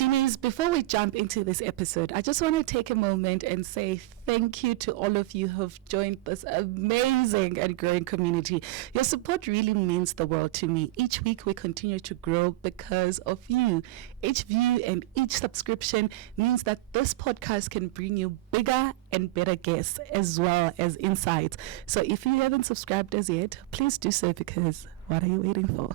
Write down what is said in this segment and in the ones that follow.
Genies, before we jump into this episode, I just want to take a moment and say thank you to all of you who've joined this amazing and growing community. Your support really means the world to me. Each week we continue to grow because of you. Each view and each subscription means that this podcast can bring you bigger and better guests as well as insights. So if you haven't subscribed as yet, please do so, because what are you waiting for?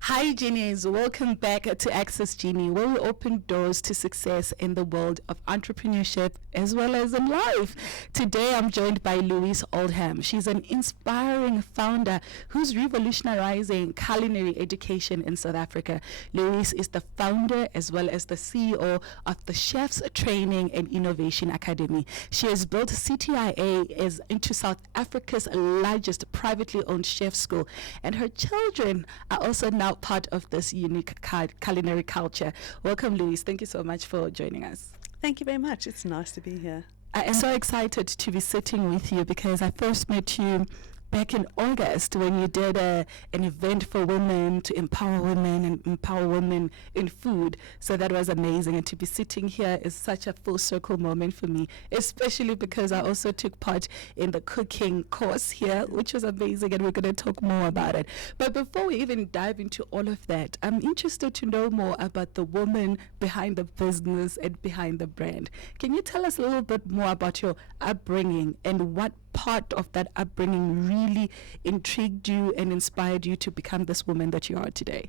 Hi Genies, welcome back to Access Genie, where we open doors to success in the world of entrepreneurship as well as in life. Today I'm joined by Louise Oldham. She's an inspiring founder who's revolutionizing culinary education in South Africa. Louise is the founder as well as the CEO of the Chefs Training and Innovation Academy. She has built CTIA into South Africa's largest privately owned chef school, and her children are also now part of this unique culinary culture. Welcome, Louise. Thank you so much for joining us. Thank you very much. It's nice to be here. I am so excited to be sitting with you because I first met you back in August when you did an event for women to empower women and empower women in food. So that was amazing. And to be sitting here is such a full circle moment for me, especially because I also took part in the cooking course here, which was amazing. And we're going to talk more about it. But before we even dive into all of that, I'm interested to know more about the woman behind the business and behind the brand. Can you tell us a little bit more about your upbringing and what part of that upbringing really intrigued you and inspired you to become this woman that you are today?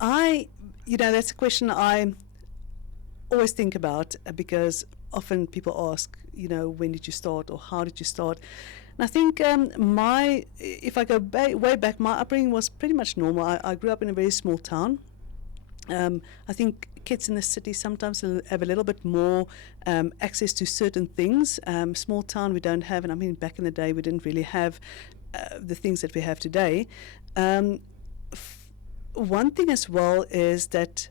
That's a question I always think about, because often people ask, when did you start or how did you start? And I think if I go way back, my upbringing was pretty much normal. I grew up in a very small town. I think kids in the city sometimes have a little bit more access to certain things. Small town we don't have, and I mean back in the day we didn't really have the things that we have today. One thing as well is that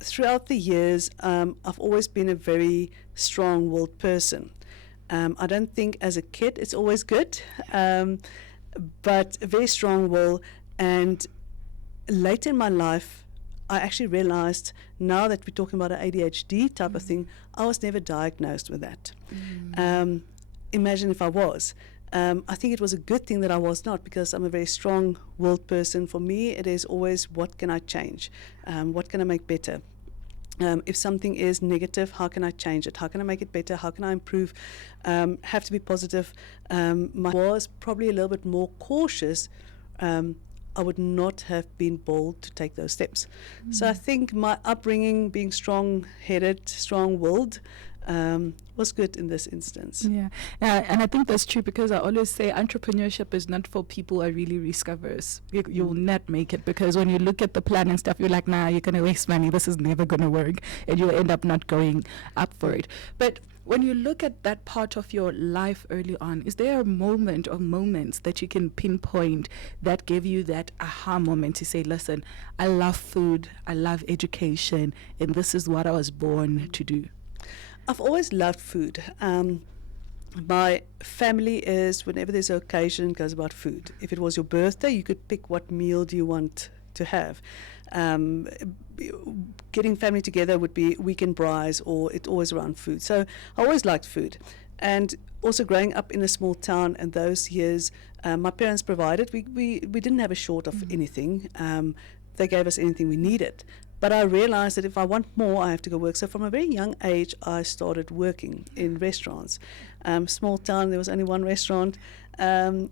throughout the years I've always been a very strong-willed person. I don't think as a kid it's always good, but a very strong will. And later in my life I actually realized, now that we're talking about an ADHD type of thing, I was never diagnosed with that. Imagine if I was. I think it was a good thing that I was not, because I'm a very strong-willed person. For me, it is always, what can I change? What can I make better? If something is negative, how can I change it? How can I make it better? How can I improve? Have to be positive. I was probably a little bit more cautious. I would not have been bold to take those steps. So I think my upbringing, being strong-headed, strong-willed, was good in this instance. Yeah, and I think that's true, because I always say entrepreneurship is not for people who are really risk-averse. You will not make it, because when you look at the plan and stuff, you're like, nah, you're going to waste money. This is never going to work, and you'll end up not going up for it. But when you look at that part of your life early on, is there a moment or moments that you can pinpoint that gave you that aha moment to say, listen, I love food, I love education, and this is what I was born to do? I've always loved food. My family is, whenever there's an occasion, it goes about food. If it was your birthday, you could pick what meal do you want to have. Getting family together would be weekend braais, or it's always around food. So I always liked food. And also growing up in a small town, and those years my parents provided, we didn't have a short of anything. They gave us anything we needed. But I realized that if I want more, I have to go work. So from a very young age, I started working in restaurants. Small town, there was only one restaurant. And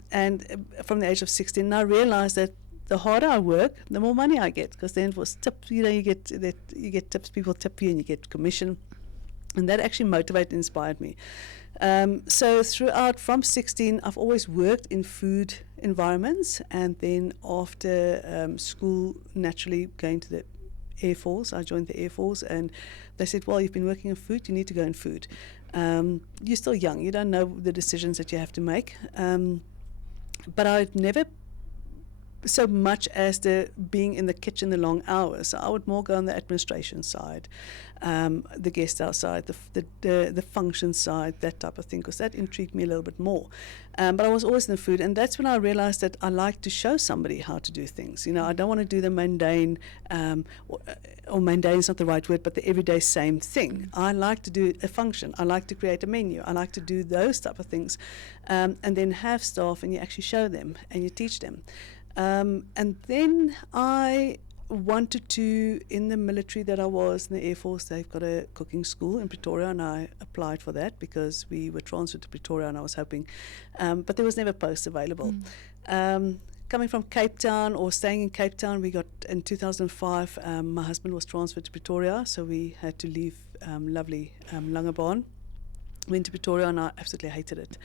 from the age of 16, I realized that the harder I work, the more money I get, because then it was tips. You get tips. People tip you, and you get commission, and that actually motivated and inspired me. So throughout, from 16, I've always worked in food environments, and then after school, naturally going to the Air Force. I joined the Air Force, and they said, well, you've been working in food, you need to go in food. You're still young, you don't know the decisions that you have to make. But I'd never so much as the being in the kitchen the long hours. So I would more go on the administration side, the guest house side, the function side, that type of thing, because that intrigued me a little bit more. But I was always in the food, and that's when I realized that I like to show somebody how to do things. You know, I don't want to do the mundane, or mundane is not the right word, but the everyday same thing. I like to do a function. I like to create a menu. I like to do those type of things, and then have staff, and you actually show them and you teach them. And then I wanted to, in the military that I was, in the Air Force, they've got a cooking school in Pretoria, and I applied for that because we were transferred to Pretoria, and I was hoping, but there was never posts available. Coming from Cape Town, or staying in Cape Town, we got, in 2005, my husband was transferred to Pretoria, so we had to leave lovely Langebaan. Went to Pretoria, and I absolutely hated it.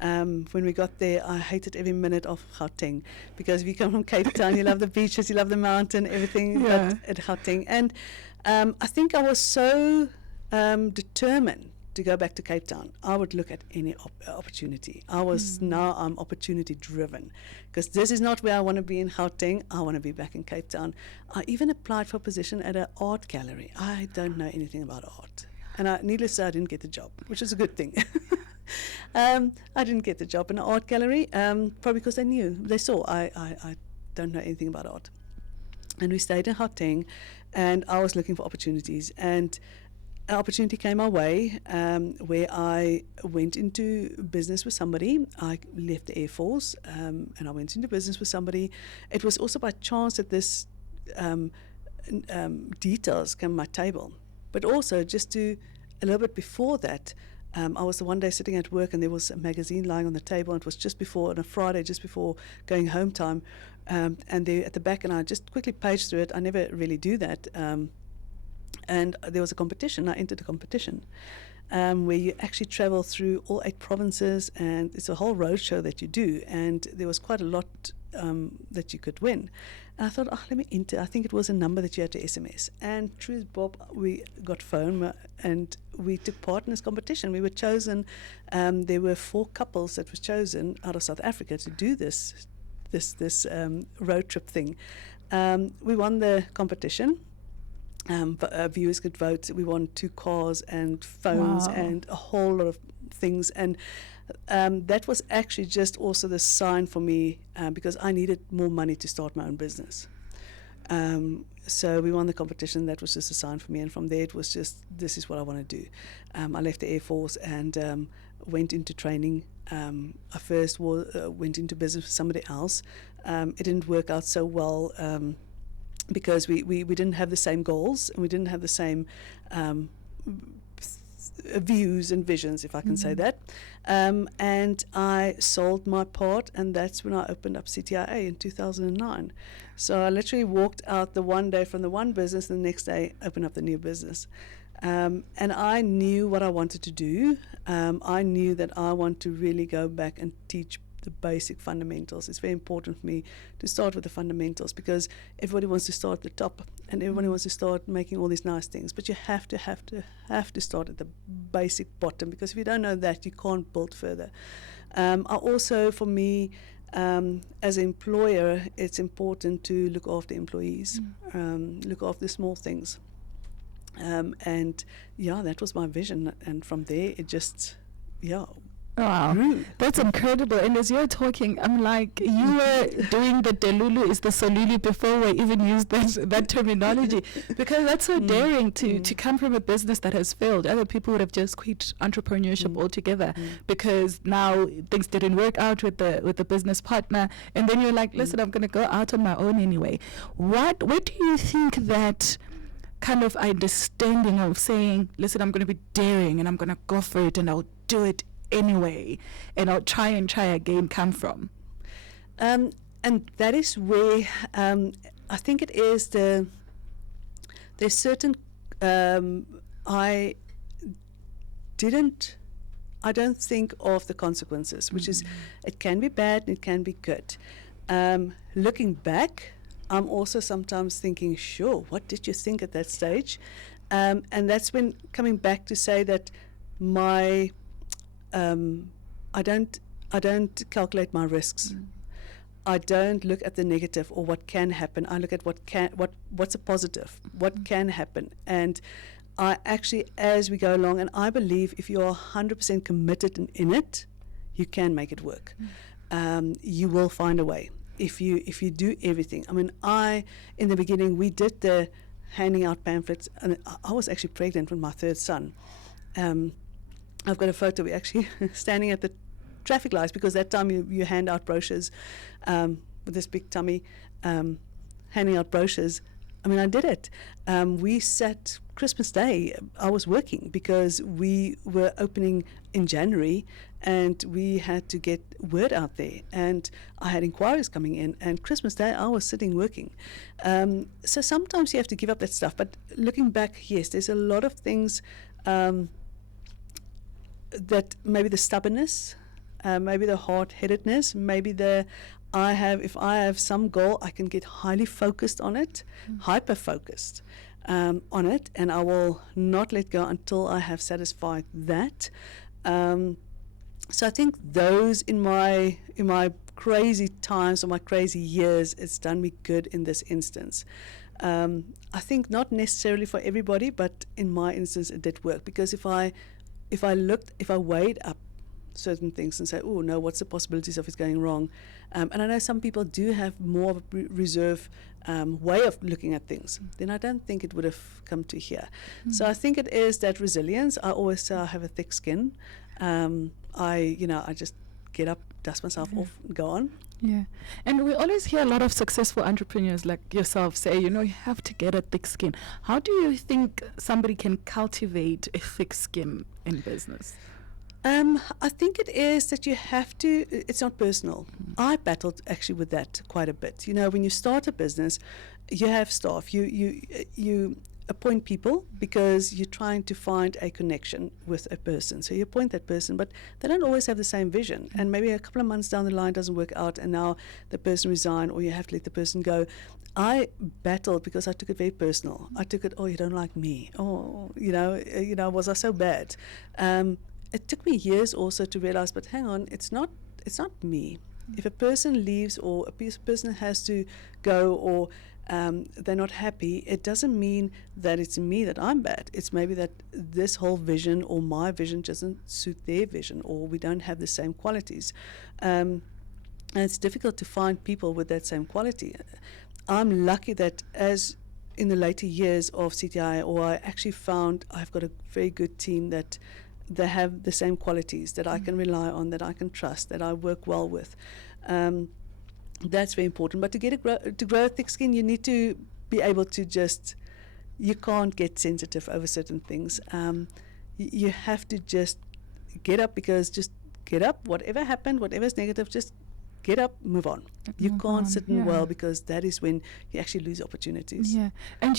When we got there, I hated every minute of Gauteng, because if you come from Cape Town, you love the beaches, you love the mountain, everything. Yeah. But at Gauteng, and I think I was so determined to go back to Cape Town. I would look at any opportunity. Now I'm opportunity driven, because this is not where I want to be in Gauteng. I want to be back in Cape Town. I even applied for a position at an art gallery. I don't know anything about art. And needless to say, I didn't get the job, which is a good thing. I didn't get the job in an art gallery, probably because they saw I don't know anything about art. And we stayed in Gauteng, and I was looking for opportunities. And an opportunity came my way, where I went into business with somebody. I left the Air Force, and I went into business with somebody. It was also by chance that this details came to my table. But also, a little bit before that, I was the one day sitting at work, and there was a magazine lying on the table, and it was just before, on a Friday, just before going home time, and there at the back, and I just quickly paged through it. I never really do that. And there was a competition. I entered a competition where you actually travel through all 8 provinces, and it's a whole roadshow that you do, and there was quite a lot that you could win. And I thought, let me enter. I think it was a number that you had to SMS. And true as Bob, we got phone, and we took part in this competition. We were chosen. There were 4 couples that were chosen out of South Africa to do this road trip thing. We won the competition. Viewers could vote. We won 2 cars and phones. Wow. And a whole lot of things. And that was actually just also the sign for me, because I needed more money to start my own business. So we won the competition. That was just a sign for me. And from there, it was just, this is what I want to do. I left the Air Force and went into training. I first went into business with somebody else. It didn't work out so well, because we didn't have the same goals, and we didn't have the same views and visions, if I can say that. And I sold my part, and that's when I opened up CTIA in 2009. So I literally walked out the one day from the one business, and the next day opened up the new business. And I knew what I wanted to do. I knew that I want to really go back and teach the basic fundamentals. It's very important for me to start with the fundamentals, because everybody wants to start at the top, and everybody wants to start making all these nice things, but you have to start at the basic bottom, because if you don't know that, you can't build further. I also, for me, as an employer, it's important to look after employees, look after the small things, and that was my vision, and from there it just Wow, that's incredible. And as you're talking, I'm like, you were doing the Delulu is the Solulu before we even used that terminology, because that's so daring to come from a business that has failed. Other people would have just quit entrepreneurship altogether because now things didn't work out with the business partner, and then you're like, listen, I'm going to go out on my own anyway. Where do you think that kind of understanding of saying, listen, I'm going to be daring and I'm going to go for it and I'll do it anyway, and I'll try again, come from? And that is where I think it is there's certain I don't think of the consequences, which is, it can be bad and it can be good. Looking back, I'm also sometimes thinking, sure, what did you think at that stage? And that's when coming back to say that I don't calculate my risks. I don't look at the negative or what can happen. I look at what's a positive, what can happen. And I actually, as we go along, and I believe if you're 100% committed in it, you can make it work. You will find a way if you do everything. I mean, in the beginning, we did the handing out pamphlets, and I was actually pregnant with my third son. I've got a photo. We're actually standing at the traffic lights, because that time you hand out brochures with this big tummy, handing out brochures. I mean, I did it. We sat Christmas Day. I was working because we were opening in January, and we had to get word out there. And I had inquiries coming in, and Christmas Day I was sitting working. So sometimes you have to give up that stuff. But looking back, yes, there's a lot of things that maybe the stubbornness, maybe the hard-headedness, maybe if I have some goal, I can get highly focused on it, hyper-focused on it, and I will not let go until I have satisfied that. So I think those in my crazy times or my crazy years, it's done me good in this instance. I think not necessarily for everybody, but in my instance, it did work, because if I weighed up certain things and say, oh no, what's the possibilities of it going wrong? And I know some people do have more of a reserve way of looking at things, then I don't think it would have come to here. So I think it is that resilience. I always say I have a thick skin. I just get up, dust myself off, and go on. Yeah. And we always hear a lot of successful entrepreneurs like yourself say, you have to get a thick skin. How do you think somebody can cultivate a thick skin in business? I think it is that you have to, it's not personal. I battled actually with that quite a bit. When you start a business, you have staff, you appoint people because you're trying to find a connection with a person. So you appoint that person, but they don't always have the same vision. And maybe a couple of months down the line doesn't work out, and now the person resigned, or you have to let the person go. I battled because I took it very personal. I took it, oh, you don't like me. Oh, was I so bad? It took me years also to realize, but hang on, it's not me. If a person leaves, or a person has to go, or they're not happy, it doesn't mean that it's me that I'm bad. It's maybe that this whole vision or my vision doesn't suit their vision, or we don't have the same qualities. And it's difficult to find people with that same quality. I'm lucky that as in the later years of CTIA, or I actually found I've got a very good team that they have the same qualities that I can rely on, that I can trust, that I work well with. That's very important. But to grow a thick skin, you need to be able to you can't get sensitive over certain things. You have to just get up, because just get up, whatever happened, whatever's negative, just get up, move on. You can't sit and dwell, because that is when you actually lose opportunities. Yeah. And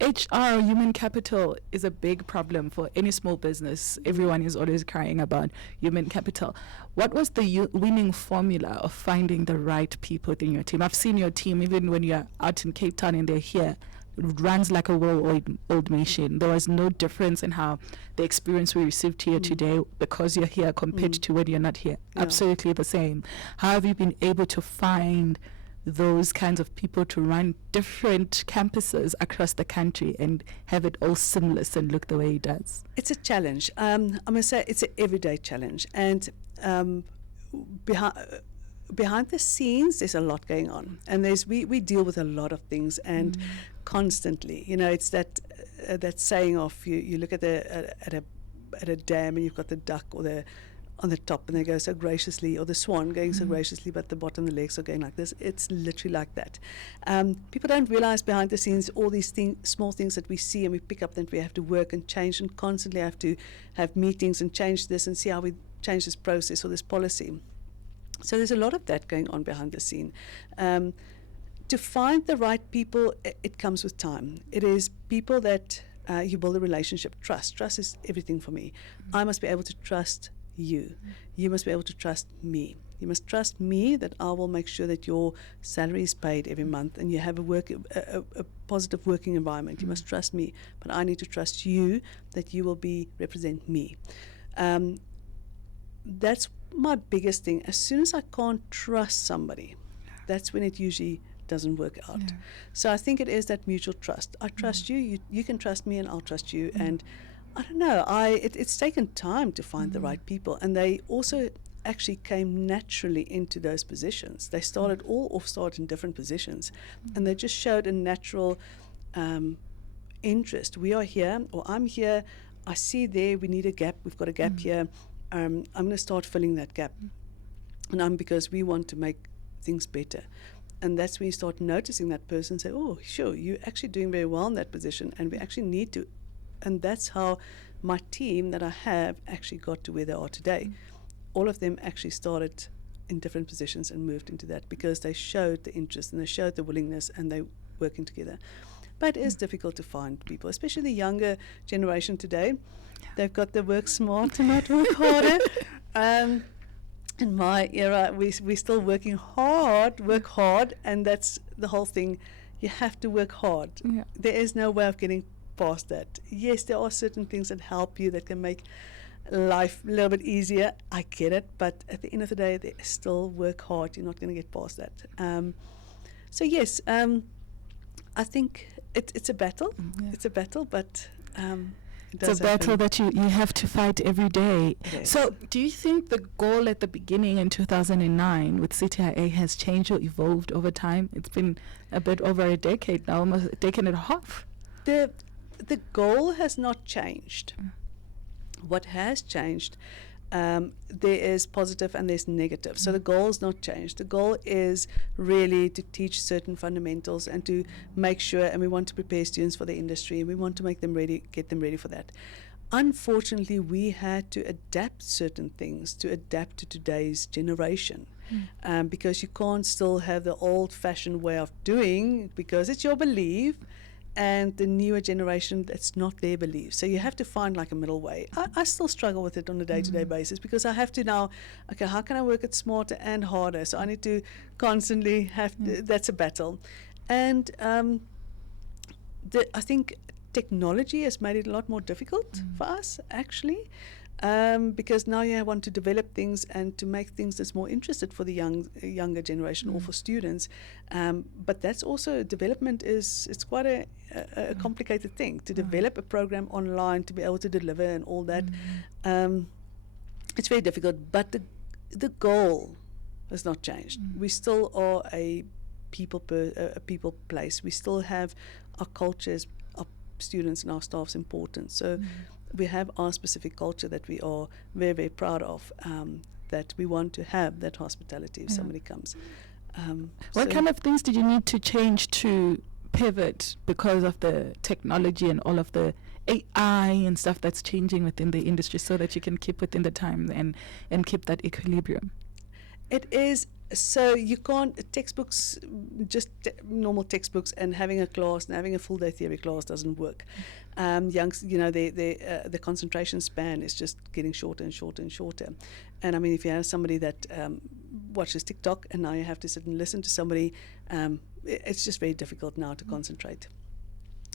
HR, human capital, is a big problem for any small business. Everyone is always crying about human capital. What was the winning formula of finding the right people in your team? I've seen your team, even when you're out in Cape Town and they're here, it runs like a well-oiled machine. There was no difference in how the experience we received here today, because you're here, compared to when you're not here. Yeah. Absolutely the same. How have you been able to find those kinds of people to run different campuses across the country and have it all seamless and look the way it does? It's a challenge. I'm going to say it's an everyday challenge. And behind the scenes, there's a lot going on, and we deal with a lot of things, and constantly, it's that saying of you look at a dam, and you've got the duck on the top, and they go so graciously, or the swan going so graciously, but the bottom, the legs are going like this. It's literally like that. People don't realize behind the scenes all these small things that we see and we pick up, that we have to work and change, and constantly have to have meetings and change this and see how we change this process or this policy. So there's a lot of that going on behind the scene. To find the right people, it comes with time. It is people that you build a relationship. Trust is everything for me. I must be able to trust you. You must be able to trust me. You must trust me that I will make sure that your salary is paid every month, and you have a positive working environment. You must trust me, but I need to trust you that you will represent me. That's my biggest thing. As soon as I can't trust somebody, that's when it usually doesn't work out. Yeah. So I think it is that mutual trust. I trust you, you can trust me, and I'll trust you. And I don't know, it's taken time to find the right people, and they also actually came naturally into those positions. They started started in different positions, and they just showed a natural interest. We are here, or I'm here, I see there we need a gap, we've got a gap here, I'm going to start filling that gap. And because we want to make things better. And that's when you start noticing that person, say, oh, sure, you're actually doing very well in that position, and we actually need to. And that's how my team that I have actually got to where they are today. All of them actually started in different positions and moved into that because they showed the interest and they showed the willingness, and they're working together. But it is difficult to find people, especially the younger generation today. They've got the work smart and not work harder. In my era, we're still working hard, work hard, and that's the whole thing. You have to work hard. Yeah. There is no way of getting past that. Yes, there are certain things that help you, that can make life a little bit easier. I get it, but at the end of the day, they still work hard. You're not going to get past that. So yes, I think it's a battle. Yeah. It's a battle, but it's a battle that you have to fight every day. Yes. So do you think the goal at the beginning in 2009 with CTIA has changed or evolved over time? It's been a bit over a decade now, almost a decade and a half. The goal has not changed. What has changed, there is positive and there's negative. So the goal's not changed. The goal is really to teach certain fundamentals and to make sure, and we want to prepare students for the industry, and we want to make them ready, get them ready for that. Unfortunately, we had to adapt certain things to adapt to today's generation. Because you can't still have the old-fashioned way of doing, because it's your belief, and the newer generation, that's not their belief. So you have to find like a middle way. I still struggle with it on a day-to-day basis, because I have to now, okay, how can I work it smarter and harder? So I need to constantly have that's a battle. And I think technology has made it a lot more difficult for us, actually. Because now you want to develop things and to make things that's more interested for the younger generation or for students. But that's also, development it's quite a complicated thing to develop a program online, to be able to deliver and all that. It's very difficult, but the goal has not changed. We still are a people place. We still have our cultures, our students and our staff's important. So we have our specific culture that we are very, very proud of, that we want to have that hospitality if somebody comes. What kind of things did you need to change to pivot because of the technology and all of the AI and stuff that's changing within the industry, so that you can keep within the time and keep that equilibrium? It is. So you can't, textbooks, just normal textbooks and having a class and having a full day theory class doesn't work. The concentration span is just getting shorter and shorter and shorter. And I mean, if you have somebody that watches TikTok and now you have to sit and listen to somebody, it's just very difficult now to concentrate.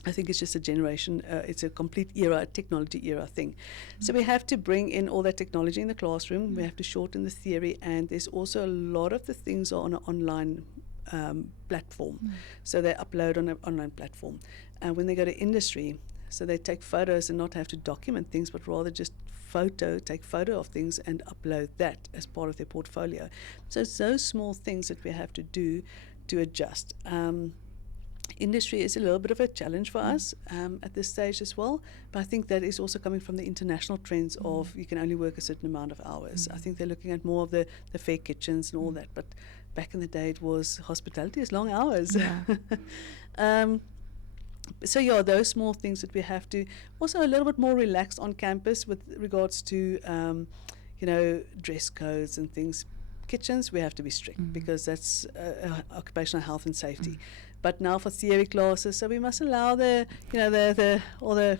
I think it's just a generation, it's a complete era, a technology era thing. So we have to bring in all that technology in the classroom. We have to shorten the theory, and there's also a lot of the things are on an online platform. So they upload on an online platform. And when they go to industry, so they take photos and not have to document things, but rather just take photo of things and upload that as part of their portfolio. So it's those small things that we have to do to adjust. Industry is a little bit of a challenge for us at this stage as well, but I think that is also coming from the international trends of you can only work a certain amount of hours. I think they're looking at more of the fair kitchens and all that, but back in the day it was hospitality is long hours. So yeah, those small things that we have to, also a little bit more relaxed on campus with regards to dress codes and things. Kitchens, we have to be strict because that's occupational health and safety. But now for theory classes, so we must allow all the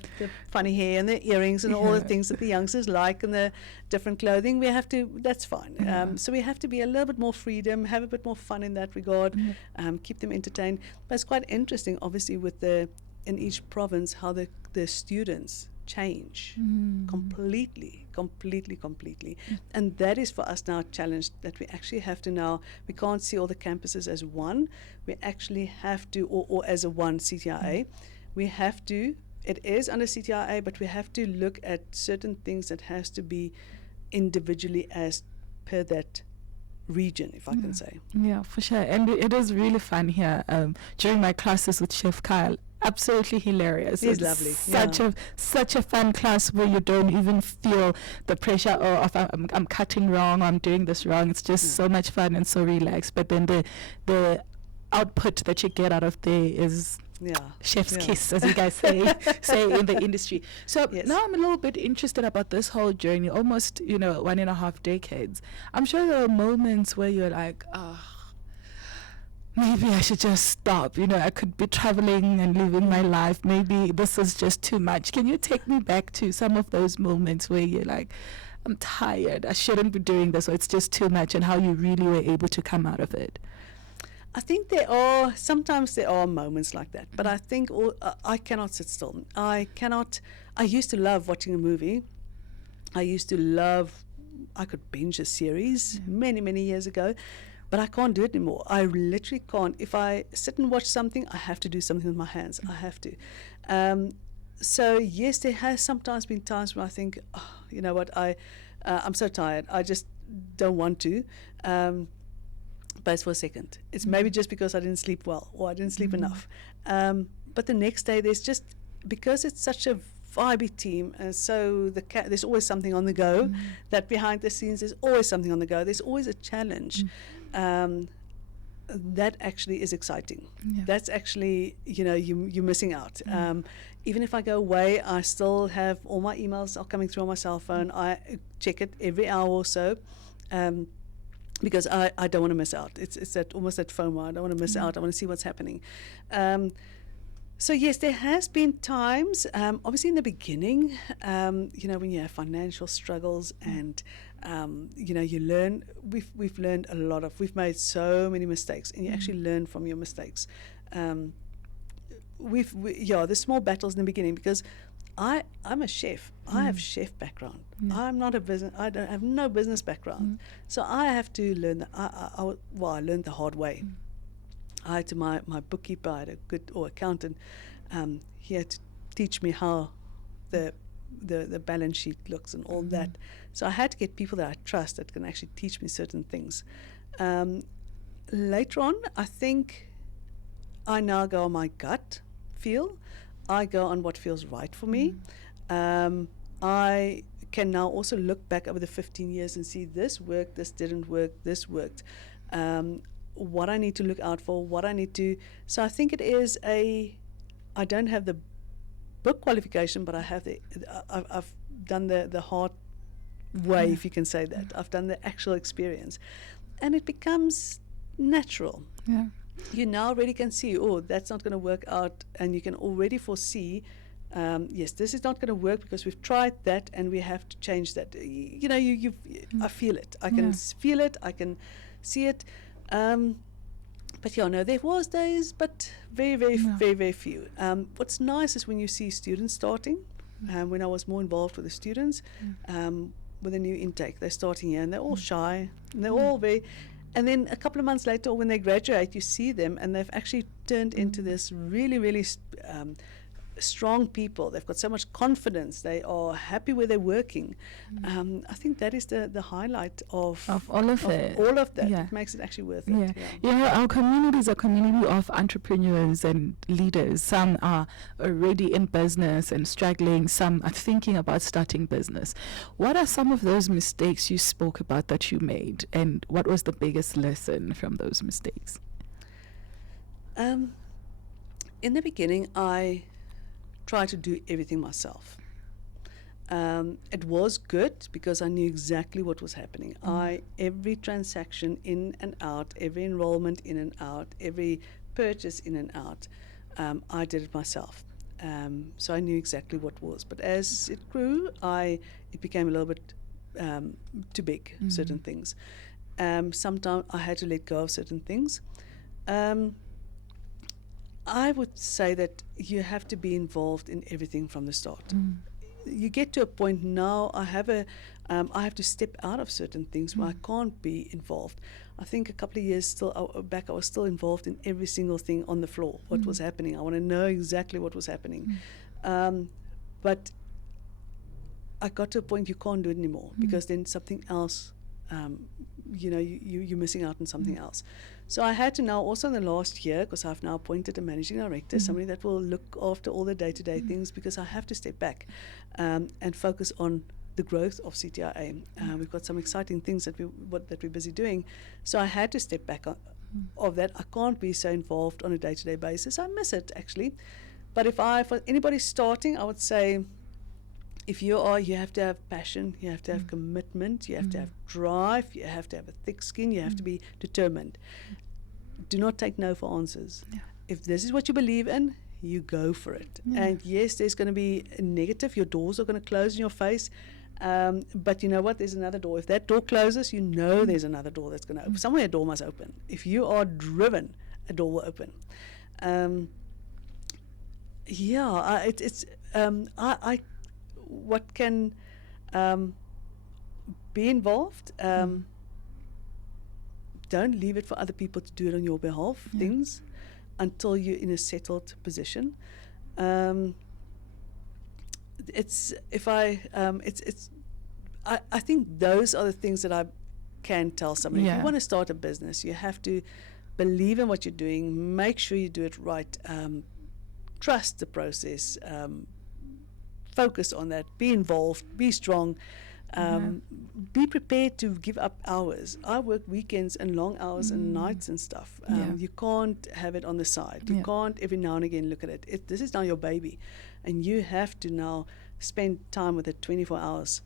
funny hair and the earrings and all the things that the youngsters like and the different clothing. We have to, that's fine. So we have to be a little bit more freedom, have a bit more fun in that regard, keep them entertained. But it's quite interesting, obviously, with in each province, how the students change completely. And that is for us now a challenge, that we actually have to now, we can't see all the campuses as one. We actually have to, or as a one CTIA, we have to, it is under CTIA, but we have to look at certain things that has to be individually as per that region, if I can say. Yeah, for sure. And it is really fun here. During my classes with Chef Kyle, absolutely hilarious. He's It's lovely. such a fun class where you don't even feel the pressure of I'm cutting wrong, or I'm doing this wrong. It's just so much fun and so relaxed. But then the output that you get out of there is chef's kiss, as you guys say in the industry. So now I'm a little bit interested about this whole journey, almost 1.5 decades. I'm sure there are moments where you're like, maybe I should just stop. I could be traveling and living my life. Maybe this is just too much. Can you take me back to some of those moments where you're like, I'm tired, I shouldn't be doing this, or it's just too much, and how you really were able to come out of it? I think sometimes there are moments like that, but I think I cannot sit still. I used to love watching a movie. I could binge a series many years ago, but I can't do it anymore. I literally can't. If I sit and watch something, I have to do something with my hands. I have to. So yes, there has sometimes been times when I think, you know what, I'm so tired. I just don't want to. But it's for a second. It's maybe just because I didn't sleep well, or I didn't sleep enough. But the next day, because it's such a vibey team, and so there's always something on the go. That behind the scenes, there's always something on the go. There's always a challenge. That actually is exciting. That's actually, you're missing out. Even if I go away, I still have all my emails are coming through on my cell phone. I check it every hour or so. Because I don't want to miss out. It's almost that FOMO. I don't want to miss out. I want to see what's happening. So yes, there has been times, obviously in the beginning, when you have financial struggles and, you learn, we've learned we've made so many mistakes, and you actually learn from your mistakes. The small battles in the beginning, because I'm a chef. I have chef background. I'm not a business. I have no business background. So I have to learn that. I learned the hard way. I had to my bookkeeper, I had a good accountant. He had to teach me how the balance sheet looks and all that. So I had to get people that I trust that can actually teach me certain things. Later on, I think I now go on my gut feel. I go on what feels right for me. I can now also look back over the 15 years and see this worked, this didn't work, this worked. What I need to look out for, what I need to. So I think it is I don't have the book qualification, but I have I've done the hard way, if you can say that. I've done the actual experience, and it becomes natural. You now already can see, that's not going to work out, and you can already foresee, yes, this is not going to work because we've tried that and we have to change that. I feel it. I can feel it. I can see it. But there was days, but very few. What's nice is when you see students starting. When I was more involved with the students, with a new intake, they're starting here and they're all shy and they're all very. And then a couple of months later, when they graduate, you see them, and they've actually turned into this really strong people. They've got so much confidence. They are happy where they're working. I think that is the highlight of all of it. All of that. It makes it actually worth it. Our community is a community of entrepreneurs and leaders. Some are already in business and struggling. Some are thinking about starting business. What are some of those mistakes you spoke about that you made, and what was the biggest lesson from those mistakes? In the beginning, I tried to do everything myself. It was good because I knew exactly what was happening. Every transaction in and out, every enrollment in and out, every purchase in and out, I did it myself. So I knew exactly what was. But as it grew, it became a little bit too big, certain things. Sometimes I had to let go of certain things. I would say that you have to be involved in everything from the start. you get to a point now. I have to step out of certain things where I can't be involved. I think a couple of years back, I was still involved in every single thing on the floor. What was happening? I want to know exactly what was happening. But I got to a point you can't do it anymore because then something else, you're missing out on something else. So I had to now also in the last year, because I've now appointed a managing director, somebody that will look after all the day-to-day things, because I have to step back and focus on the growth of CTIA. We've got some exciting things that we're busy doing. So I had to step back of that. I can't be so involved on a day-to-day basis. I miss it, actually. But for anybody starting, I would say, if you have to have passion, you have to have commitment, you have to have drive, you have to have a thick skin, you have to be determined. Do not take no for answers. Yeah. If this is what you believe in, you go for it. Yeah. And yes, there's going to be a negative. Your doors are going to close in your face. But you know what? There's another door. If that door closes, there's another door that's going to open. Somewhere a door must open. If you are driven, a door will open. What can be involved? Don't leave it for other people to do it on your behalf. Things until you're in a settled position. I think those are the things that I can tell somebody. If you want to start a business, you have to believe in what you're doing, make sure you do it right, trust the process, focus on that, be involved, be strong, be prepared to give up hours. I work weekends and long hours and nights and stuff. You can't have it on the side. You can't every now and again look at it. This is now your baby, and you have to now spend time with it 24 hours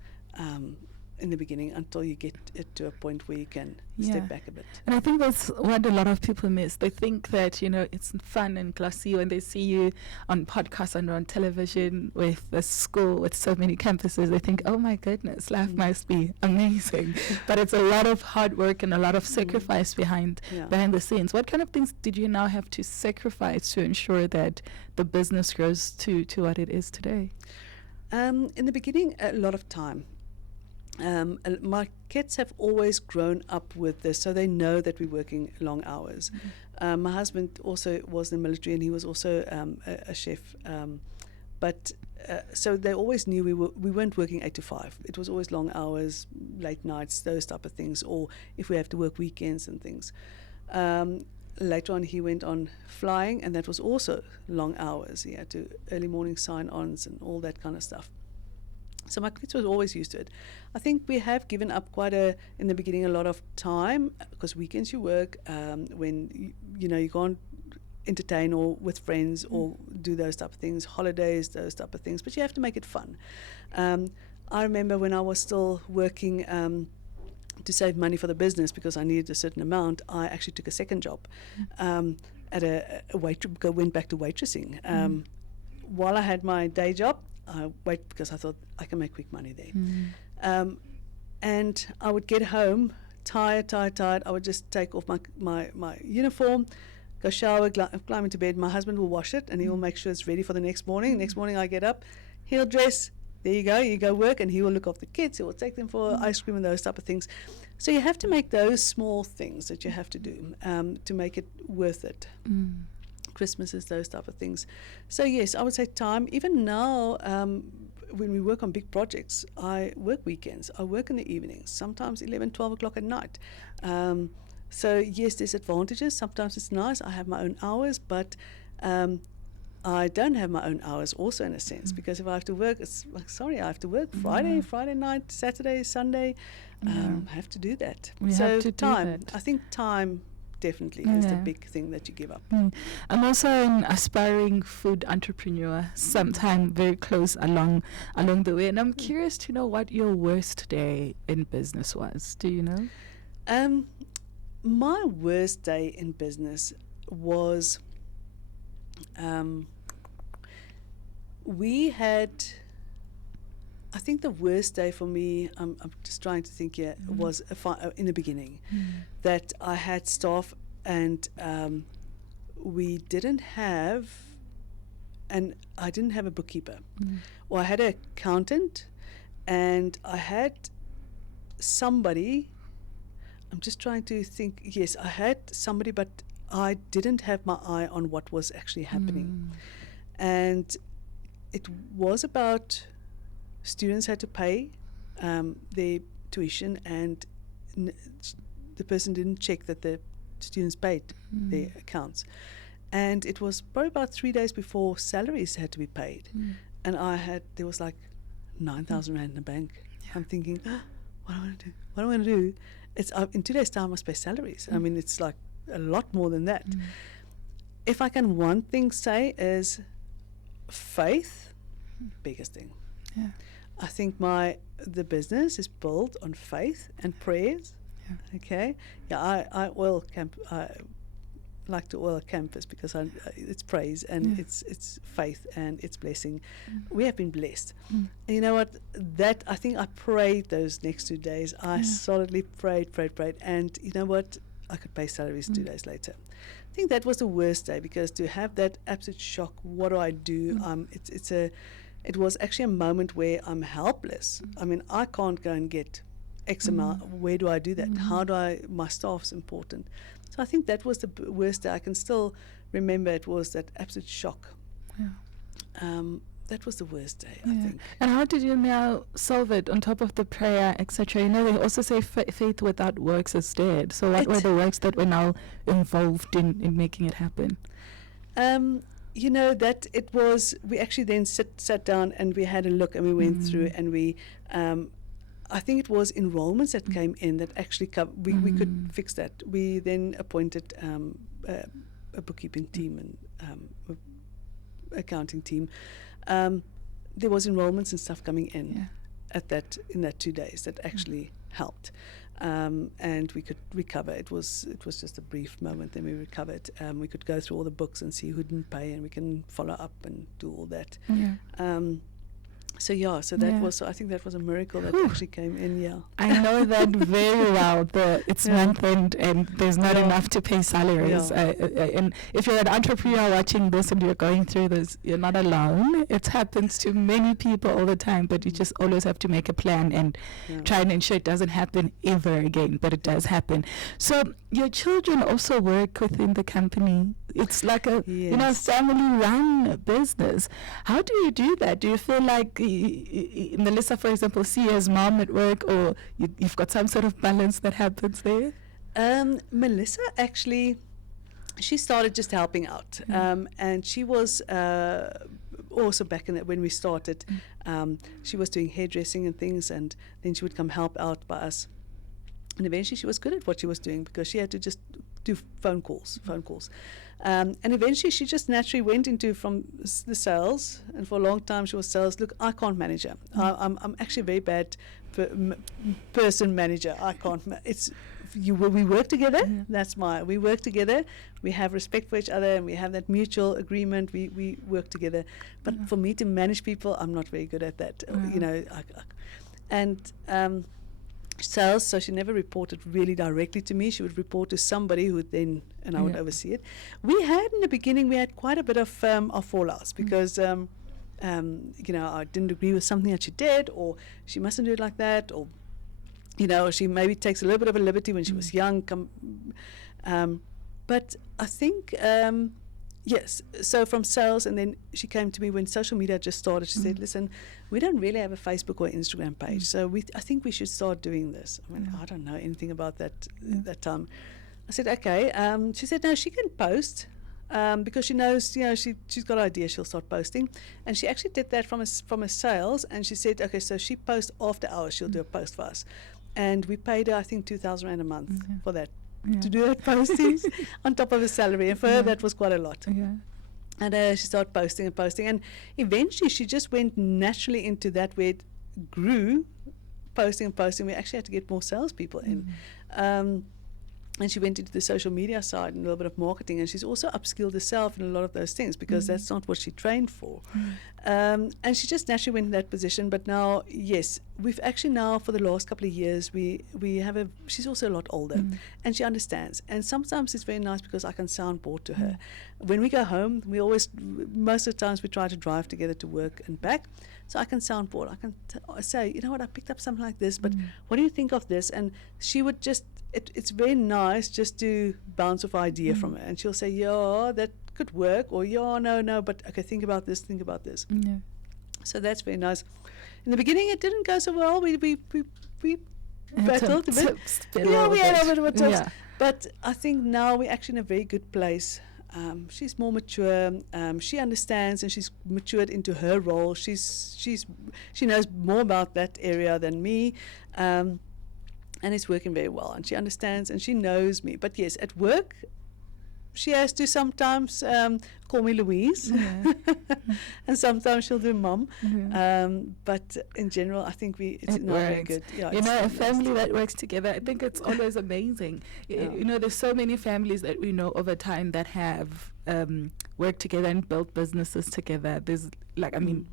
in the beginning until you get it to a point where you can step back a bit. And I think that's what a lot of people miss. They think that, it's fun and glossy when they see you on podcasts and on television with a school with so many campuses. They think, oh my goodness, life must be amazing. But it's a lot of hard work and a lot of sacrifice behind the scenes. What kind of things did you now have to sacrifice to ensure that the business grows to what it is today? In the beginning, a lot of time. My kids have always grown up with this, so they know that we're working long hours. My husband also was in the military, and he was also a chef. So they always knew we weren't working 8 to 5. It was always long hours, late nights, those type of things, or if we have to work weekends and things. Later on, he went on flying, and that was also long hours. He had to early morning sign-ons and all that kind of stuff. So my kids were always used to it. I think we have given up in the beginning, a lot of time, because weekends you work, when you can't entertain or with friends or do those type of things, holidays, those type of things, but you have to make it fun. I remember when I was still working to save money for the business, because I needed a certain amount, I actually took a second job at went back to waitressing. While I had my day job, I wait because I thought I can make quick money there. And I would get home tired. I would just take off my uniform, go shower, climb into bed. My husband will wash it, and he will make sure it's ready for the next morning. Next morning I get up, he'll dress, there you go work, and he will look after the kids. He will take them for ice cream and those type of things. So you have to make those small things that you have to do to make it worth it. Christmases, those type of things. So yes, I would say time. Even now, when we work on big projects, I work weekends. I work in the evenings, sometimes 11, 12 o'clock at night. So yes, there's advantages. Sometimes it's nice. I have my own hours, but I don't have my own hours also, in a sense, because if I have to work, it's like, sorry, I have to work Friday night, Saturday, Sunday. I have to do that. Have to time. do that. I think time definitely is the big thing that you give up. I'm also an aspiring food entrepreneur, sometime very close along the way, and I'm curious to know what your worst day in business was. Do you know? My worst day in business was we had, I think the worst day for me, I'm just trying to think here, was in the beginning, that I had staff and we didn't have and I didn't have a bookkeeper. Well, I had an accountant, and I had somebody. I'm just trying to think. Yes, I had somebody, but I didn't have my eye on what was actually happening. And it was about students had to pay their tuition, and the person didn't check that the students paid their accounts. And it was probably about 3 days before salaries had to be paid. And there was like 9,000 Rand in the bank. I'm thinking, what am I going to do? What am I going to do? It's in 2 days' time, I must pay salaries. I mean, it's like a lot more than that. If I can one thing say is faith, biggest thing. Yeah. I think the business is built on faith and prayers. Yeah. Okay. Yeah, I like to oil a campus because it's praise and it's faith and it's blessing. We have been blessed. And you know what? That I think I prayed those next 2 days. I solidly prayed, and you know what? I could pay salaries 2 days later. I think that was the worst day, because to have that absolute shock, what do I do? It was actually a moment where I'm helpless. I mean, I can't go and get X amount. Where do I do that? How do my staff's important. So I think that was the worst day. I can still remember it was that absolute shock. Yeah. That was the worst day, I think. And how did you now solve it on top of the prayer, etc.? You know, they also say faith without works is dead. So what were the works that were now involved in making it happen? You know, that it was, we actually then sat down and we had a look, and we went through, and we, I think it was enrollments that came in that actually we could fix that. We then appointed a bookkeeping team and accounting team. There was enrollments and stuff coming in in that 2 days that actually helped. And we could recover. It was just a brief moment, then we recovered. We could go through all the books and see who didn't pay, and we can follow up and do all that. So that was. So I think that was a miracle that actually came in. Yeah, I know that very well. It's month end, and there's not enough to pay salaries. And if you're an entrepreneur watching this and you're going through this, you're not alone. It happens to many people all the time. But you just always have to make a plan and try and ensure it doesn't happen ever again. But it does happen. So your children also work within the company. It's like a family-run business. How do you do that? Do you feel like Melissa, for example, see as mom at work, or you've got some sort of balance that happens there? Melissa actually, she started just helping out, and she was also back in when we started. She was doing hairdressing and things, and then she would come help out by us. And eventually, she was good at what she was doing because she had to just do phone calls. And eventually she just naturally went into from the sales, and for a long time she was sales. Look, I can't manage her. I'm actually a very bad person manager. I can't. We work together. We work together. We have respect for each other, and we have that mutual agreement. We work together. But for me to manage people, I'm not very good at that. You know, sales, so she never reported really directly to me. She would report to somebody who would then, and I would oversee it. We had in the beginning, quite a bit of fallouts because, I didn't agree with something that she did, or she mustn't do it like that, or, she maybe takes a little bit of a liberty when she was young. But I think, yes, so from sales, and then she came to me when social media just started. She said, listen, we don't really have a Facebook or Instagram page, so I think we should start doing this. I mean, I don't know anything about that that time. I said, okay. She said, no, she can post because she knows, she's got ideas, she'll start posting. And she actually did that from a sales, and she said, okay, so she posts after hours, she'll do a post for us. And we paid her, I think, 2,000 Rand a month for that. To do that postings on top of her salary, and for her that was quite a lot. And she started posting, and eventually she just went naturally into that, where it grew, posting. We actually had to get more salespeople in, and she went into the social media side and a little bit of marketing, and she's also upskilled herself in a lot of those things because that's not what she trained for. And she just naturally went in that position. But now, yes, we've actually now for the last couple of years, we have she's also a lot older, and she understands. And sometimes it's very nice because I can soundboard to her. When we go home, we always, most of the times we try to drive together to work and back. So I can soundboard. I can say, you know what, I picked up something like this, but what do you think of this? And she would just, it's very nice just to bounce off idea from her. And she'll say, yeah, that could work, or yeah, no, but okay, think about this. Yeah. So that's very nice. In the beginning, it didn't go so well. We battled a bit. Yeah, we had a bit of a tips. Yeah. But I think now we're actually in a very good place. She's more mature. She understands, and she's matured into her role. She knows more about that area than me, and it's working very well. And she understands, and she knows me. But yes, at work, she has to sometimes call me Louise, and sometimes she'll do Mum. But in general, I think it's not very good. Yeah, you know, a family that works together, I think it's always amazing. You know, there's so many families that we know over time that have worked together and built businesses together. There's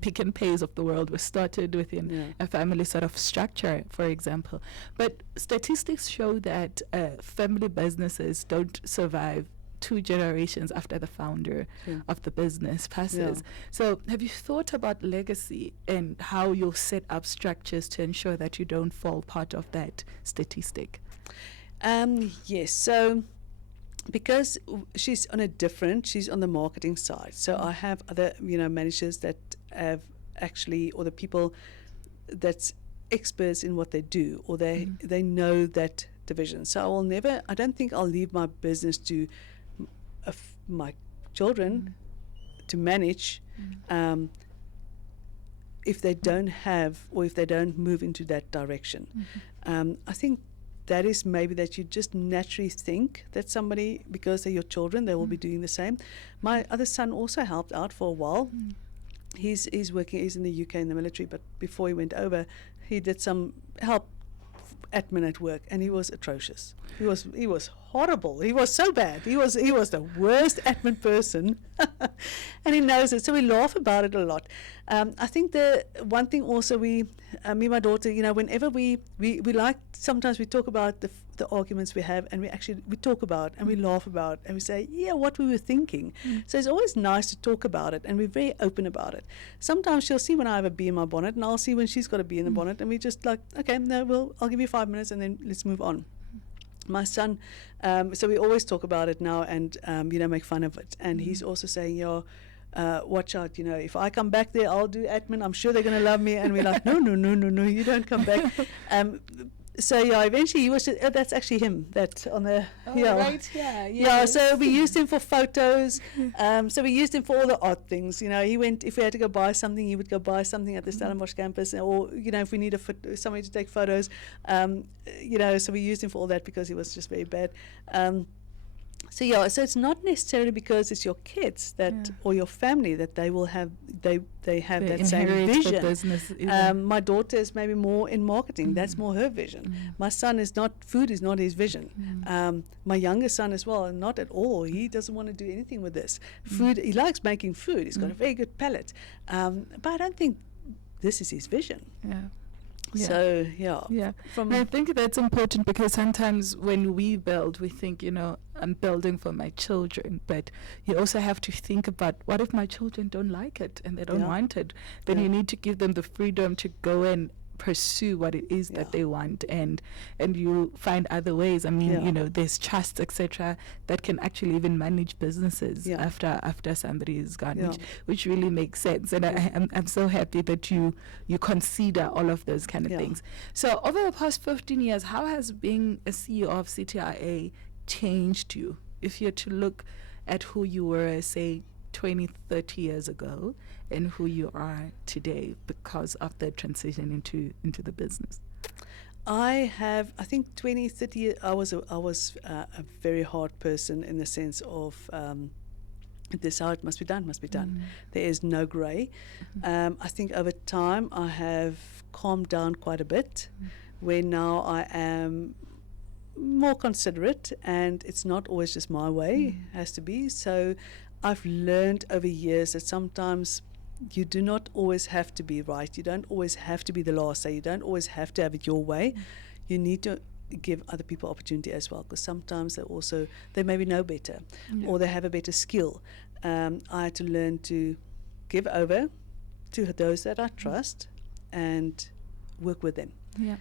Pick and Pays of the world was started within a family sort of structure, for example. But statistics show that family businesses don't survive 2 generations after the founder of the business passes. So have you thought about legacy and how you'll set up structures to ensure that you don't fall part of that statistic? Yes. So because she's on the marketing side. So I have other, managers that have actually, or the people that's experts in what they do, or they know that division. So I don't think I'll leave my business to my children to manage if they don't have, or if they don't move into that direction. I think that is maybe that you just naturally think that somebody, because they're your children, they will be doing the same. My other son also helped out for a while. He's in the UK in the military, but before he went over, he did some help admin at work, and he was atrocious. He was horrible. He was so bad. He was the worst admin person, and he knows it. So we laugh about it a lot. I think the one thing also me and my daughter, whenever we like, sometimes we talk about the arguments we have, and we talk about and we laugh about, and we say, what we were thinking. So it's always nice to talk about it, and we're very open about it. Sometimes she'll see when I have a bee in my bonnet, and I'll see when she's got a bee in the bonnet, and we just like, okay, no, I'll give you 5 minutes, and then let's move on. My son, so we always talk about it now, and make fun of it. And he's also saying, watch out, if I come back there, I'll do admin. I'm sure they're going to love me. And we're like, no, you don't come back. So eventually he was just, that's actually him. That on the right, yeah. So we used him for photos. So we used him for all the odd things. He went, if we had to go buy something, he would go buy something at the Stellenbosch campus, or if we need somebody to take photos, So we used him for all that because he was just very bad. So it's not necessarily because it's your kids that or your family that they will have they have that same vision. Business, my daughter is maybe more in marketing. That's more her vision. My son food is not his vision. My younger son as well, not at all. He doesn't want to do anything with this. Food, he likes making food. He's got a very good palate. But I don't think this is his vision. So and I think that's important, because sometimes when we build, we think, I'm building for my children, but you also have to think about, what if my children don't like it and they don't want it? Then you need to give them the freedom to go and pursue what it is that they want, and you find other ways. I mean, there's trusts, etc., that can actually even manage businesses after somebody is gone, which really makes sense. And I'm so happy that you consider all of those kind of things. So over the past 15 years, how has being a CEO of CTIA changed you? If you're to look at who you were, say, 20, 30 years ago, and who you are today because of the transition into the business? I think 20, 30 years, I was a very hard person in the sense of this how it must be done. There is no grey. I think over time I have calmed down quite a bit, where now I am more considerate, and it's not always just my way, has to be. So I've learned over years that sometimes You do not always have to be right. You don't always have to be the last say. You don't always have to have it your way. You need to give other people opportunity as well, because sometimes they maybe know better, or they have a better skill. I had to learn to give over to those that I trust and work with them. Yeah.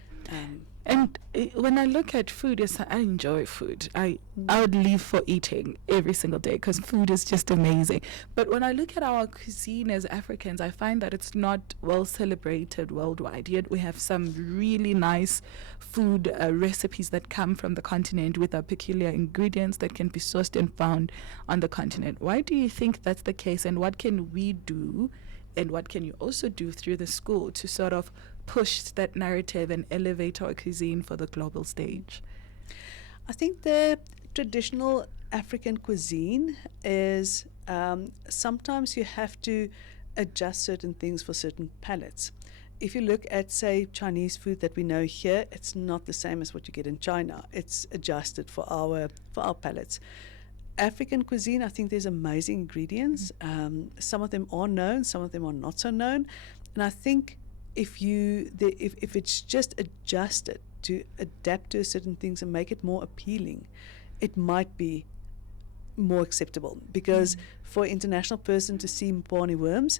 And when I look at food, yes, I enjoy food. I would live for eating every single day because food is just amazing. But when I look at our cuisine as Africans, I find that it's not well celebrated worldwide. Yet we have some really nice food recipes that come from the continent with our peculiar ingredients that can be sourced and found on the continent. Why do you think that's the case, and what can we do, and what can you also do through the school to sort of push that narrative and elevate our cuisine for the global stage? I think the traditional African cuisine is sometimes you have to adjust certain things for certain palates. If you look at, say, Chinese food that we know here, it's not the same as what you get in China. It's adjusted for our palates. African cuisine, I think there's amazing ingredients. Some of them are known, some of them are not so known. And I think if it's just adjusted to adapt to certain things and make it more appealing, it might be more acceptable. Because for an international person to see mpani worms,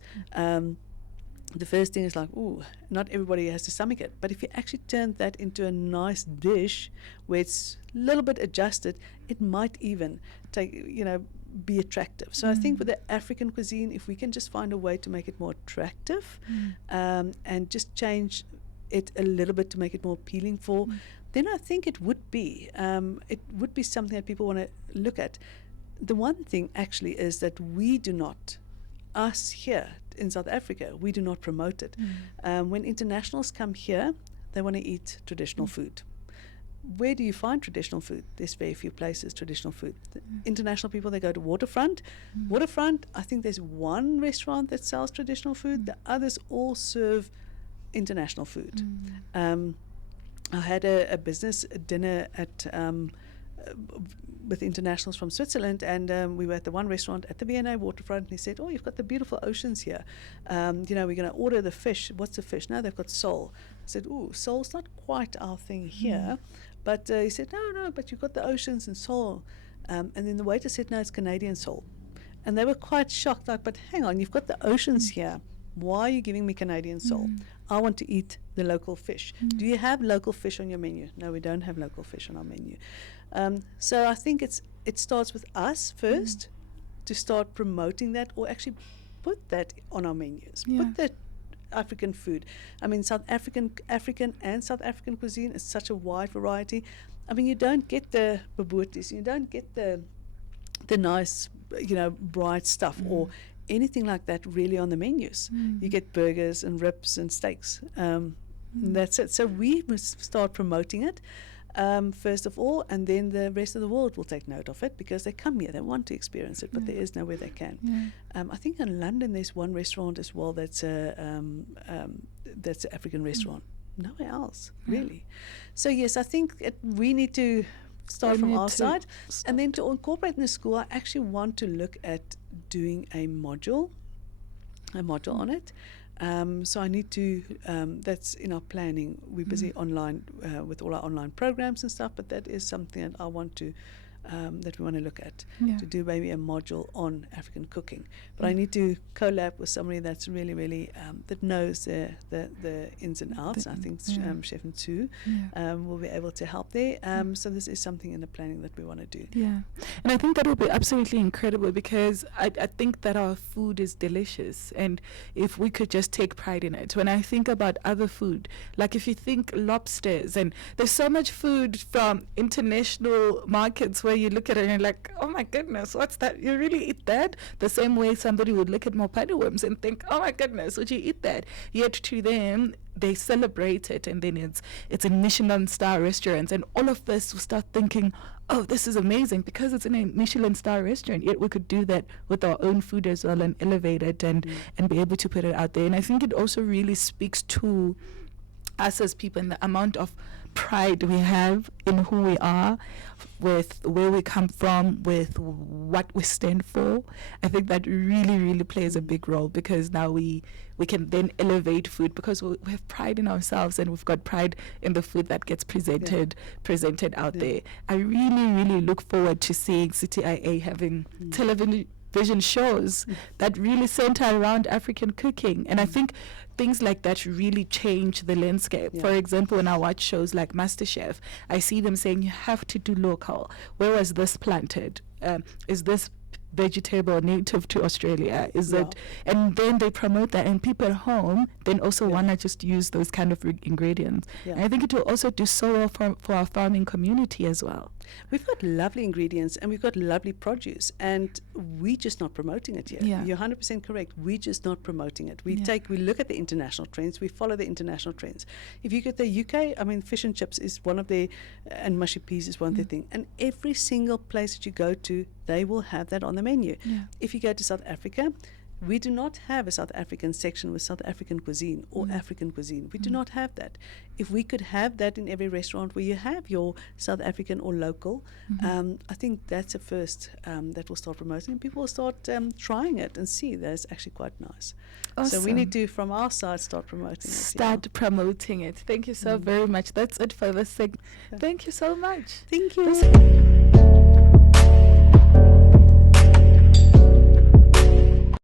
the first thing is like, ooh, not everybody has to stomach it. But if you actually turn that into a nice dish where it's a little bit adjusted, it might even be attractive. So I think with the African cuisine, if we can just find a way to make it more attractive and just change it a little bit to make it more appealing then I think it would be something that people want to look at. The one thing actually is that us here in South Africa, we do not promote it. When internationals come here, they want to eat traditional food. Where do you find traditional food? There's very few places traditional food. The international people, they go to Waterfront. Waterfront, I think there's one restaurant that sells traditional food. The others all serve international food. I had a business dinner with internationals from Switzerland, and we were at the one restaurant at the V&A Waterfront, and he said, oh, you've got the beautiful oceans here. We're going to order the fish. What's the fish? No, they've got sole. I said, ooh, sole's not quite our thing here. But he said, no, but you've got the oceans and sole. And then the waiter said, no, it's Canadian sole. And they were quite shocked, like, but hang on, you've got the oceans here. Why are you giving me Canadian sole? I want to eat the local fish. Do you have local fish on your menu? No, we don't have local fish on our menu. So I think it starts with us first to start promoting that, or actually put that on our menus. Put that African food. I mean, African and South African cuisine is such a wide variety. I mean, you don't get the baboorties, you don't get the nice, bright stuff or anything like that really on the menus. You get burgers and ribs and steaks. That's it. So we must start promoting it first of all, and then the rest of the world will take note of it because they come here, they want to experience it, but there is nowhere they can. I think in London there's one restaurant as well that's an African restaurant. Nowhere else, really. So yes, I think on need to start from our side, and then to incorporate in the school. I actually want to look at doing a module on it. So I need to, that's in our planning. We're busy online with all our online programs and stuff, but that is something that I want to, that we want to look at, to do maybe a module on African cooking. But I need to collab with somebody that's really, really, that knows the ins and outs. I think Chef Ntu will be able to help there. So this is something in the planning that we want to do. Yeah, and I think that would be absolutely incredible because I think that our food is delicious, and if we could just take pride in it. When I think about other food, like if you think lobsters, and there's so much food from international markets where you look at it and you're like, oh my goodness, what's that? You really eat that? The same way somebody would look at mopani worms and think, oh my goodness, would you eat that? Yet to them, they celebrate it, and then it's a Michelin star restaurant, and all of us will start thinking, oh, this is amazing because it's in a Michelin star restaurant. Yet we could do that with our own food as well and elevate it and be able to put it out there. And I think it also really speaks to us as people and the amount of pride we have in who we are, with where we come from, with what we stand for. I think that really, really plays a big role, because now we can then elevate food, because we have pride in ourselves, and we've got pride in the food that gets presented out there. I really, really look forward to seeing CTIA having television shows that really center around African cooking. And I think things like that really change the landscape. For example, when I watch shows like MasterChef, I see them saying you have to do local. Where was this planted? Is this vegetable native to Australia? Is it? And then they promote that, and people at home then also want to just use those kind of ingredients. And I think it will also do so well for our farming community as well. We've got lovely ingredients and we've got lovely produce, and we're just not promoting it yet. You're 100% correct. We're just not promoting it. We look at the international trends, we follow the international trends. If you get the UK, I mean, fish and chips is one of their, and mushy peas is one of their thing. And every single place that you go to, they will have that on the menu. If you go to South Africa, we do not have a South African section with South African cuisine or African cuisine. We do not have that. If we could have that in every restaurant where you have your South African or local, I think that's a first that will start promoting, and people will start trying it and see that it's actually quite nice. Awesome. So we need to, from our side, start promoting it. Promoting it. Thank you so very much. That's it for this segment. Thank you so much. Thank you.